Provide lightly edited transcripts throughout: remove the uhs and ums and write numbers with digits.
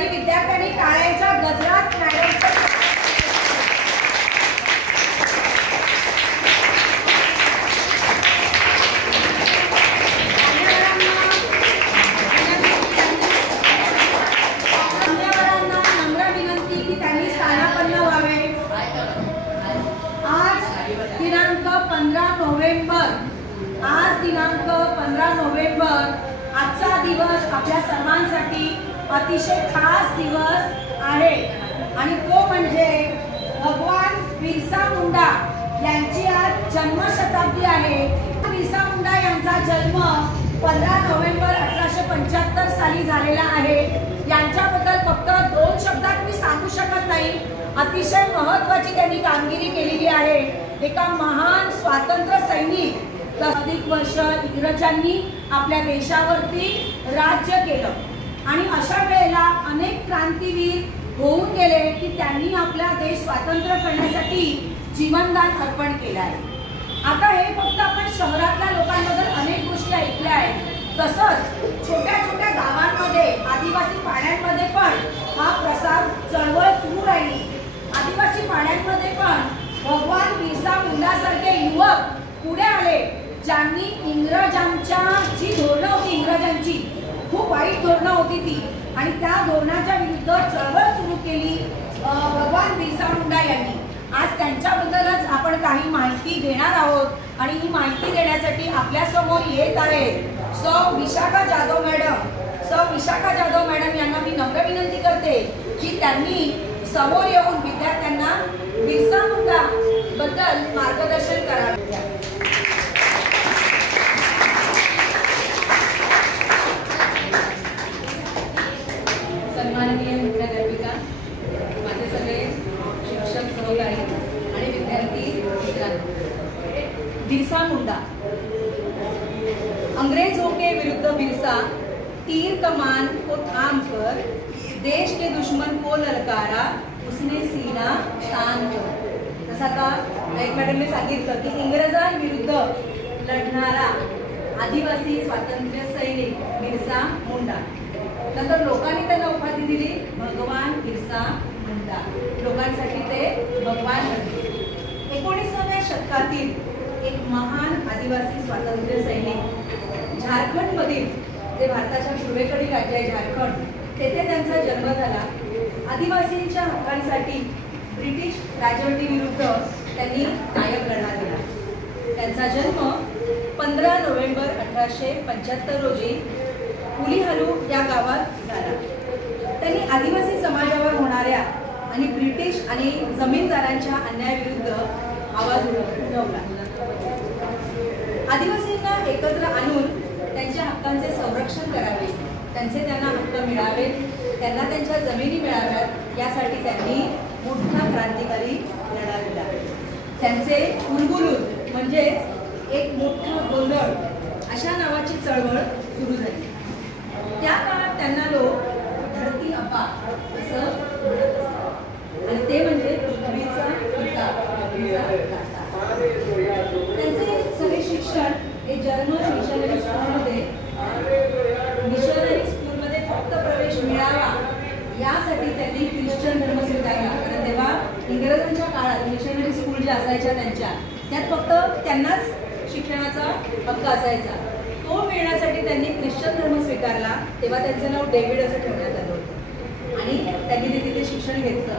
तरी विद्यार्थ्यांनी टाळ्यांच्या गजरात मॅडमचं दिनांक 15 नोव्हेंबर आजचा दिवस आपल्या सर्वांसाठी अतिशय खास दिवस आहे आणि तो म्हणजे भगवान बिरसा मुंडा यांची आज जन्मशताब्दी आहे। बिरसा मुंडा यांचा जन्म 15 नोव्हेंबर 1875 साली झालेला आहे। यांच्याबद्दल फक्त 2 शब्दात मी सांगू शकत नाही, अतिशय महत्त्वाची त्यांनी कामगिरी केलेली आहे। एका महान स्वातंत्र्य सैनिक अधिक वर्ष इंग्रजांनी आपल्या देशावरती राज्य केलं आणि अशा वेळेला अनेक क्रांतीवीर होऊन गेले की त्यांनी आपला देश स्वातंत्र्य करण्यासाठी जीवनदान अर्पण केलं आहे। आता हे फक्त आपण शहरातल्या लोकांबद्दल अनेक गोष्टी ऐकल्या आहेत, तसंच छोट्या छोट्या गावांमध्ये आदिवासी पाड्यांमध्ये पण हा प्रसार चळवळ सुरू राहिली। आदिवासी पाड्यांमध्ये पण भगवान बिरसा मुंडासारखे युवक पुढे आले ज्यांनी इंग्रजांच्या जी धोरणं होती, इंग्रजांची खूप वाईट धोरणं होती ती, आणि त्या धोरणाच्या विरुद्ध चळवळ सुरू केली भगवान बिरसा मुंडा यांनी। आज त्यांच्याबद्दलच आपण काही माहिती घेणार आहोत आणि ही माहिती देण्यासाठी आपल्या समोर येत आहेत सौ विशाखा जाधव मॅडम। सौ विशाखा जाधव मॅडम यांना मी नम्र विनंती करते की त्यांनी समोर येऊन विद्यार्थ्यांना बिरसा मुंडा बद्दल मार्गदर्शन करावे। सन्माननीय मुख्याध्यापिका, माझे सगळे शिक्षक सहकारी आणि विद्यार्थी मित्रांनो, बिरसा मुंडा अंग्रेजों के विरुद्ध बिरसा, तीर कमान को थाम कर देश के दुश्मन को ललकारा, उसने सीना तान कर। जसं आता नाईक मॅडमने सांगितलं की इंग्रजांविरुद्ध लढणारा आदिवासी स्वातंत्र्य सैनिक बिरसा मुंडा। नंतर लोकांनी त्यांना उपाधी दिली भगवान बिरसा मुंडा, लोकांसाठी ते भगवान बनले। 19व्या शतकातील एक महान आदिवासी स्वातंत्र्य सैनिक, झारखंडमधील जे भारताच्या पूर्वेकडील राज्य आहे झारखंड, तेथे त्यांचा जन्म झाला। आदिवासींच्या हक्कांसाठी ब्रिटिश राजवटीविरुद्ध त्यांनी कायम लढा दिला। त्यांचा जन्म 15 नोव्हेंबर 1875 रोजी पुलिहालू या गावात झाला। त्यांनी आदिवासी समाजावर होणाऱ्या आणि ब्रिटिश आणि जमीनदारांच्या अन्यायाविरुद्ध आवाज उठवला। आदिवासींना एकत्र आणून त्यांच्या हक्कांचे संरक्षण करावे, त्यांना हक्क मिळावे, त्यांना त्यांच्या जमिनी मिळाव्यात यासाठी त्यांनी मोठा क्रांतिकारी लढा दिला। त्यांचे उलगुलून म्हणजेच एक मोठा गोंधळ अशा नावाची चळवळ सुरू झाली। त्या काळात त्यांना लोक धरती अप्पा असं म्हणत असतात आणि ते म्हणजे पृथ्वीचा पिता, पृथ्वीचा दाता। त्यांचे सगळे शिक्षण हे जर्मन मिशनरी स्कूलमध्ये फक्त प्रवेश मिळावा यासाठी त्यांनी ख्रिश्चन धर्म स्वीकारला। कारण तेव्हा इंग्रजांच्या काळात मिशनरी स्कूल ज्या असायच्या त्यात फक्त त्यांनाच शिक्षणाचा हक्क असायचा। तो मिळण्यासाठी त्यांनी ख्रिश्चन धर्म स्वीकारला। तेव्हा त्यांचं नाव डेव्हिड असं ठेवण्यात आलं होतं आणि त्यांनी तिथे शिक्षण घेतलं।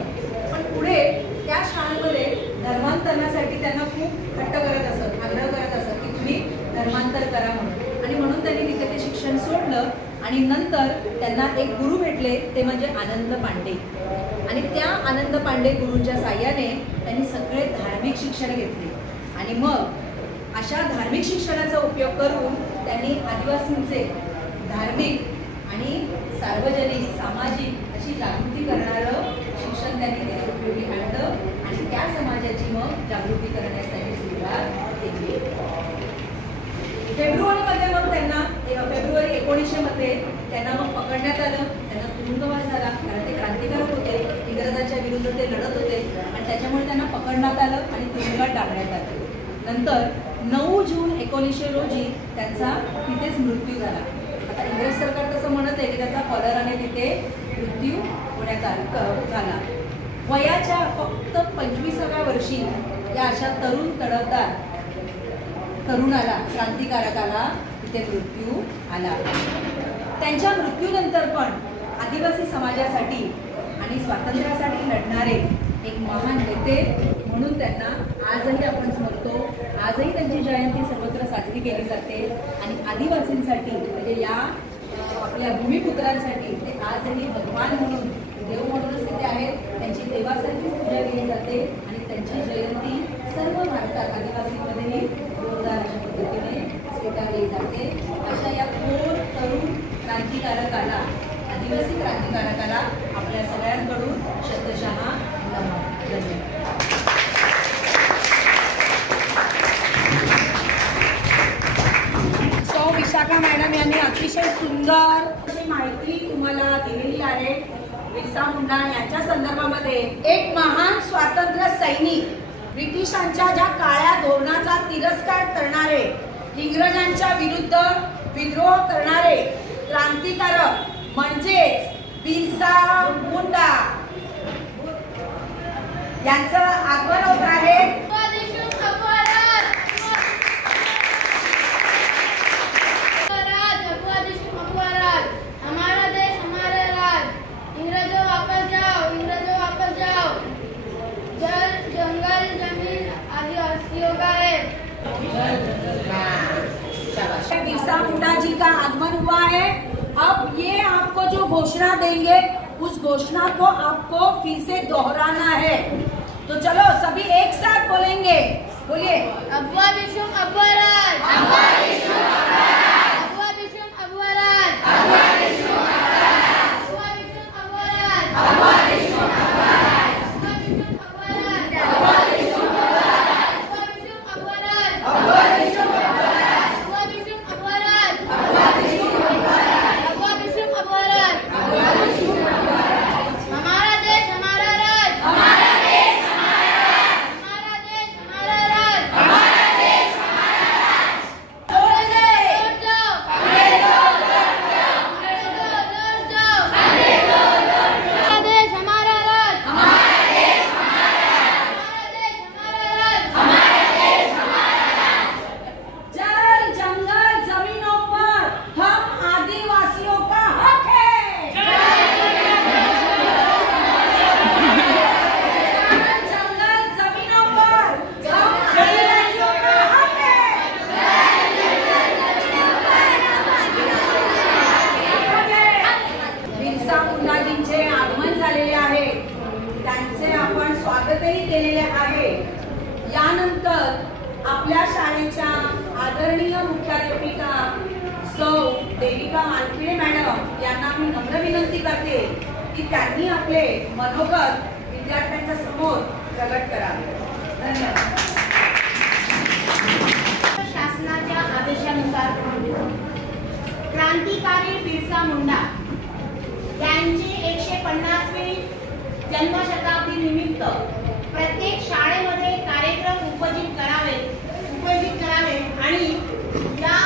पण पुढे त्या शाळांमध्ये धर्मांतरणासाठी त्यांना खूप हट्ट करत असत, आग्रह करत असत की तुम्ही धर्मांतर करा म्हणून, आणि म्हणून त्यांनी तिथे ते शिक्षण सोडलं। आणि नंतर त्यांना एक गुरु भेटले, ते म्हणजे आनंद पांडे, आणि त्या आनंद पांडे गुरूंच्या साह्याने त्यांनी सगळे धार्मिक शिक्षण घेतले। आणि मग अशा धार्मिक शिक्षणाचा उपयोग करून त्यांनी आदिवासींचे धार्मिक आणि सार्वजनिक सामाजिक अशी जागृती करणारं शिक्षण त्यांनी त्याला उपयोगी आणलं आणि त्या समाजाची मग जागृती करण्यास त्यांनी सुरुवात केली। फेब्रुवारीमध्ये मग त्यांना फेब्रुवारी 1900 मध्ये त्यांना मग पकडण्यात आलं, त्यांना तुरुंगवास झाला, कारण ते क्रांतिकारक होते, इंग्रजांच्या विरुद्ध ते लढत होते आणि त्याच्यामुळे त्यांना पकडण्यात आलं आणि तुरुंगात टाकण्यात आलं। नंतर 9 जून 1900 रोजी त्यांचा तिथेच मृत्यू झाला। आता इंग्रज सरकार तसं म्हणत आहे की त्याचा कॉलराने तिथे मृत्यू होण्यात झाला. वयाच्या फक्त 25व्या वर्षी या अशा तरुण तडफदार तरुणाला, क्रांतिकारकाला तिथे मृत्यू आला. त्यांच्या मृत्यूनंतर पण आदिवासी समाजासाठी आणि स्वातंत्र्यासाठी लढणारे एक महान नेते म्हणून त्यांना आजही आपण स्मरतो. आजही त्यांची जयंती सर्वत्र साजरी केली जाते आणि आदिवासींसाठी म्हणजे या आपल्या भूमिपुत्रांसाठी ते आजही भगवान म्हणून, देव म्हणूनच तिथे आहेत. त्यांची देवासारखी पूजा केली जाते आणि त्यांची जयंती सर्व भारतात आदिवासींमध्येही जोरदार अशा पद्धतीने स्वीकारली जाते. अशा या थोर तरुण क्रांतिकारकाला, आदिवासी क्रांतिकारकाला आपल्या सगळ्यांकडून शतशः नमन. सौ विशाखा मॅडम यांनी अतिशय सुंदर अशी माहिती तुम्हाला दिलेली आहे. बिरसा मुंडा यांच्या संदर्भामध्ये एक महान स्वातंत्र्य सैनिक, ब्रिटिशांच्या ज्या काळ्या धोरणाचा तिरस्कार करणारे, इंग्रजांच्या विरुद्ध विद्रोह करणारे क्रांतिकारक म्हणजेच बिरसा मुंडा यांचं आगमन होत आहे. हमारा देश हमारा राज, इंग्रजों वापस जाओ, इंग्रजों वापस जाओ. जल जंगल जमीन आदिवासियों का है. बिरसा मुंडा जी का आगमन हुआ है. अब ये आपको जो घोषणा देंगे उस घोषणा को आपको फिर से दोहराना है. तो चलो सभी एक साथ बोलेंगे. बोलिए. अब्बा विशुम अब्बा राज, अब्बा विशुम अब्बा राज, अब्बा विशुम अब्बा राज, अब्बा विशुम अब्बा राज, अब्बा विशुम अब्बा राज, अब्बा विशुम अब्बा राज, अब्बा विशुम अब्बा राज, अब्बा विशुम अब्बा राज, अब्बा विशुम अब्बा राज, अब्बा विशुम अब्बा राज, अब्बा विशुम अब्बा राज, अब्बा विशुम अब्बा राज, अब्बा विशुम अब्बा राज, अब्बा विशुम अब्बा राज. हमारा देश हमारा राज, हमारा देश हमारा राज, हमारा देश हमारा राज, हमारा देश हमारा राज. लौट जाओ, अंग्रेजों लौट जाओ, अंग्रेजों लौट जाओ, अंग्रेजों लौट जाओ. हमारा देश हमारा राज, हमारा देश हमारा राज, हमारा देश हमारा राज, हमारा देश हमारा राज. जल जंगल जमीनों पर हम आदिवासियों का हक है. जंगल जमीनों पर हम आदिवासियों का हक है. बिरसा मुंडाजींचे आगमन झालेले आहे. त्यांचे आपण स्वागतही केलेले आहे. यानंतर आपल्या शाळेच्या आदरणीय मुख्याध्यापिका सौ देविका मानखिळे मॅडम यांना मी नम्र विनंती करते की त्यांनी आपले मनोगत विद्यार्थ्यांच्या समोर प्रगट करावे. धन्यवाद. शासनाच्या आदेशानुसार क्रांतिकारी बिरसा मुंडा यांची 150वी जन्मशताब्दी निमित्त प्रत्येक शाळेमध्ये कार्यक्रम उपयोजित करावे आणि या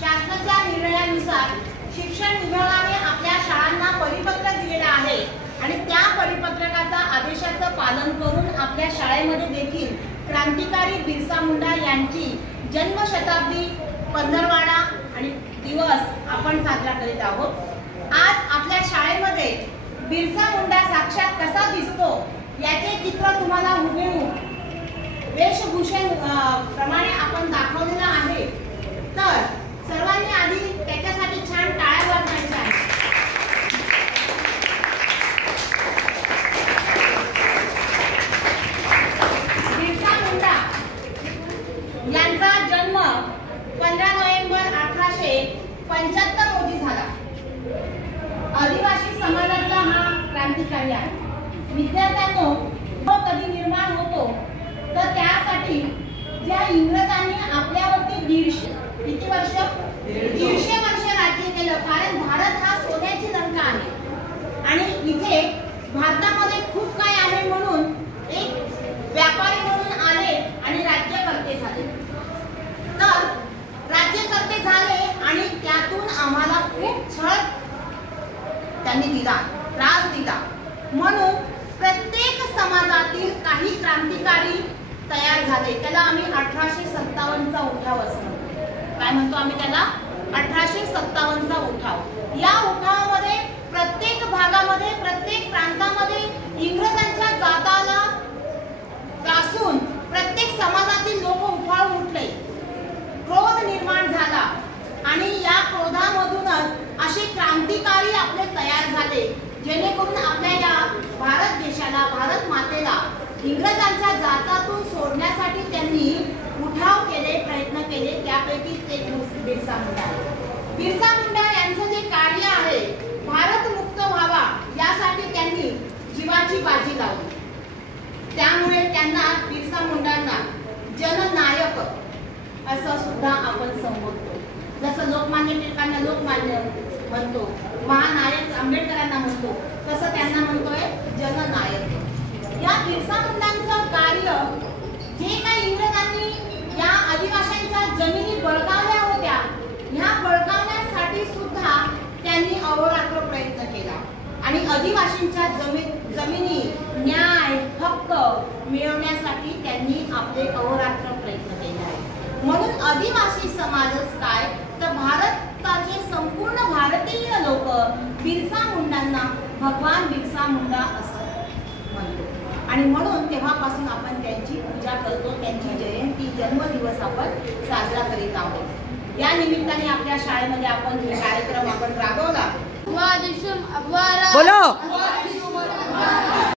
शासनाच्या निर्णयानुसार शिक्षण विभागाने आपल्या शाळांना परिपत्रक दिलेलं आहे आणि त्या परिपत्रकाचा आदेशाचं पालन करून आपल्या शाळेमध्ये देखील क्रांतिकारी बिरसा मुंडा यांची जन्मशताब्दी पंधरवडा आणि दिवस आपण साजरा करीत आहोत. आज आपल्या शाळेमध्ये बिरसा मुंडा साक्षात कसा दिसतो याचे चित्र तुम्हाला हुबेहूब वेशभूषण प्रमाणे आपण दाखवलेलं आहे. तर सर्वांनी आधी त्याच्यासाठी छान टाळ्या वाजवायच्या आहेत. बिरसा मुंडा यांचा जन्म 15 नोव्हेंबर 1875 रोजी झाला. आदिवासी समाजाचा हा क्रांतिकारी आहे. विद्यार्थ्यांनो कधी निर्माण होतो तर त्यासाठी ज्या इंग्रजांनी आपल्यावरती 150 वर्ष राज्य केलं. कारण भारत हा सोन्याची लंका आहे आणि इथे भारतामध्ये खूप काय आहे म्हणून एक व्यापारी म्हणून आले आणि राज्यकर्ते झाले. तर राज्यकर्ते झाले आणि त्यातून आम्हाला खूप छळ त्यांनी दिला, त्रास दिला. म्हणून प्रत्येक समाजातील काही क्रांतिकारी तयार झाले. त्याला आम्ही 1857चा उठाव असं म्हणतो. काय म्हणतो आम्ही त्याला? 1857चा उठाव. या उठावामध्ये प्रत्येक भागामध्ये, प्रत्येक प्रांतामध्ये इंग्रजांच्या जाताला त्रासून प्रत्येक समाजातील लोक उफाळून उठले. क्रोध निर्माण झाला आणि या क्रोधामधूनच असे क्रांतिकारी आपले तयार झाले, जेणेकरून आपल्या या भारत देशाला, भारत मातेला इंग्रजांच्या जाचातून सोडण्यासाठी त्यांनी उठाव केले, प्रयत्न केले. त्यापैकीच एक बिरसा मुंडा. बिरसा मुंडा यांचं जे कार्य आहे, भारत मुक्त व्हावा यासाठी त्यांनी जीवाची बाजी लावली. त्यामुळे त्यांना, बिरसा मुंडांना जननायक असं सुद्धा आपण संबोधतो. जसं लोकमान्य टिळकांना लोकमान्य म्हणतो, महानायक आंबेडकरांना म्हणतो, तसं त्यांना म्हणतोय जननायक. या बिरसा मुंडांचं कार्य, जे काही इंग्रजांनी या आदिवासींच्या जमिनी बळकावल्या होत्या, ह्या बळकावण्यासाठी सुद्धा त्यांनी अहोरात्र प्रयत्न केला आणि आदिवासींच्या जमिनी, न्याय, हक्क मिळवण्यासाठी त्यांनी आपले अहोरात्र प्रयत्न केले आहे. म्हणून आदिवासी समाजच काय, तर भारताचे संपूर्ण भारतीय लोक बिरसा मुंडांना भगवान बिरसा मुंडा असं म्हणतो. आणि म्हणून तेव्हापासून आपण त्यांची पूजा करतो, त्यांची जयंती, जन्मदिवस आपण साजरा करीत आहोत. या निमित्ताने आपल्या शाळेमध्ये आपण हे कार्यक्रम आपण राबवला. बोलो.